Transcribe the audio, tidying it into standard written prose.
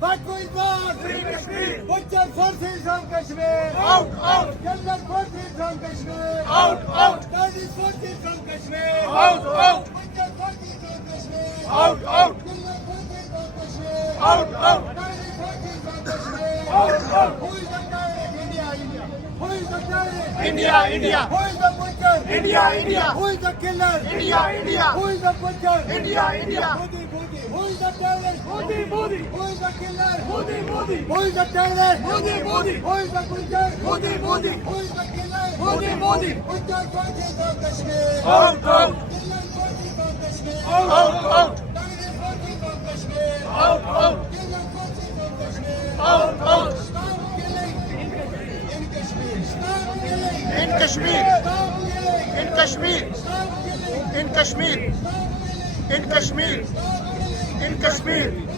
Backward march! Free Kashmir! Butcher forces from Kashmir! Out, out, General forces from Kashmir! out, out, Kurdish forces from Kashmir! out, out, Butcher forces from Kashmir! out, out, General forces from Kashmir! out, out, Kurdish forces from Kashmir! out, out. Who is the terrorist? India, India! Who is the terrorist? India, India, Who is the butcher? India, India, Who is the killer? India, India, Who is the butcher? India, India. Modi, Modi. Who is the terrorist? Modi, Modi, Who is the killer? Modi, Modi, Who is the terrorist? Modi, Modi, Who is the butcher? Modi, Modi, Who is the killer? Modi, Modi. Butcher forces from Kashmir. out, out, Killer forces from Kashmir. out, out, Terrorist forces from Kashmir. out, out, Killer forces from Kashmir. out, out. Stop killing in Kashmir. Stop killing In Kashmir, Stop killing. in Kashmir, Stop killing. in Kashmir, Stop killing. in Kashmir, Stop killing. in Kashmir.